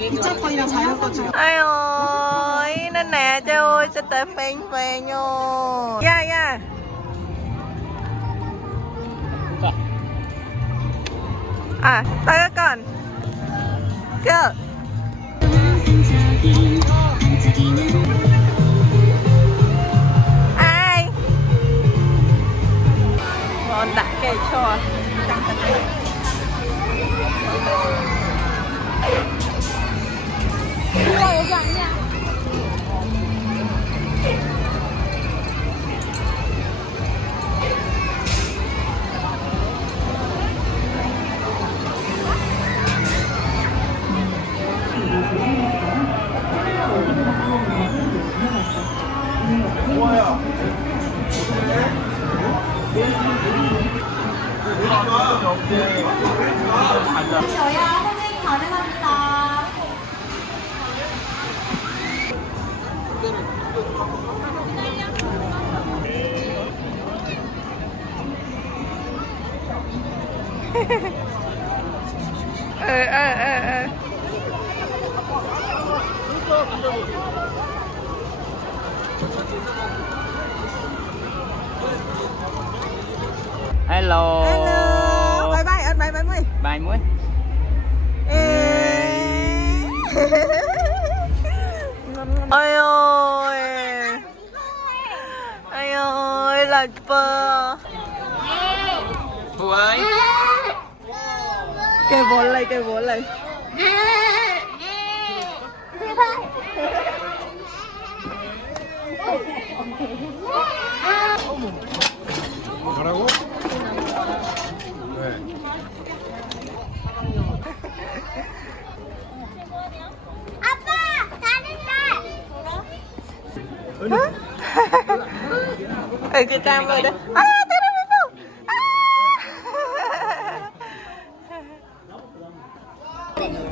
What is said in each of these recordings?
이차권이랑 자유거지. 아유, nó nè trời ơi, sao tệ phèn phèn nhô. Dạ, dạ. À, tới cái con. Cơ. Ai? Ngon đã kể cho. 우와 여기 아니야. 저야 선생님 가능합니다. Hello. Hello. Bye bye anh, bye bye Mươi. Bye Muối. Ôi ơi. Ôi ơi là bơ. Phụ ơi. Kêu vốn lại, kêu vốn lại. 뭐라고? 네. 아빠 잘했다. Cái cam rồi đấy. À, thế là mấy phụ.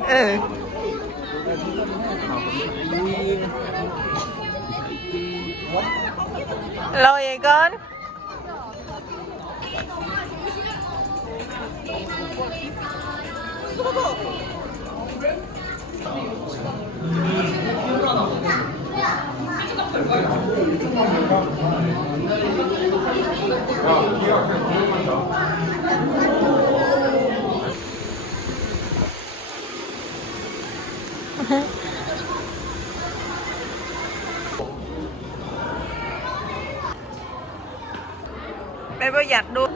À. Lâu vậy con? Bé bao giặt đuôi.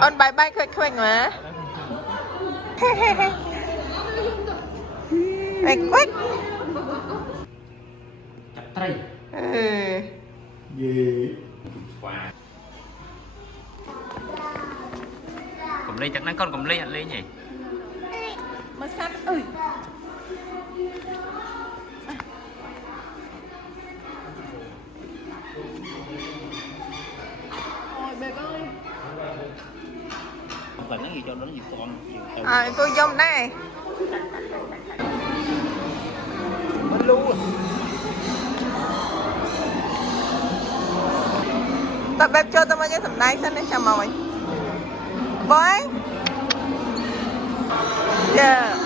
Ôn bài bay khoanh khoanh mà. Mày quách. Chặt tay. Gì? Wow. Cầm ly chắc nó con cầm ly hạnh ly nhỉ? Mà sát ơi. Ôi bé ơi. Cần cái gì cho nó gì con. À, cô dông đây. Mất luôn. Tập bếp cho tao nhớ thầm nay xin đi chào mời. Boy. Yeah.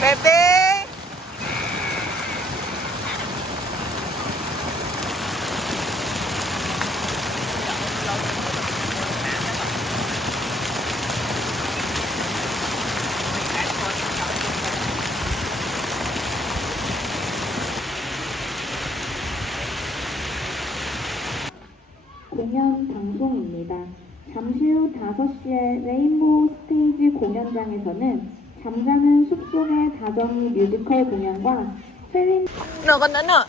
Baby. 공연 방송입니다. 잠시 후 5시에 레인보우 스테이지 공연장에서는 잠자는 숲속의 다정이 뮤지컬 공연과 챌린지 Nè con đến nữa.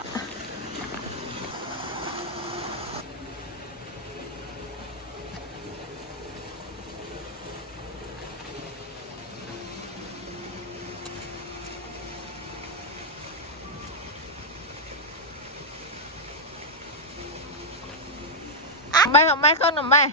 Bay không bay con không bay.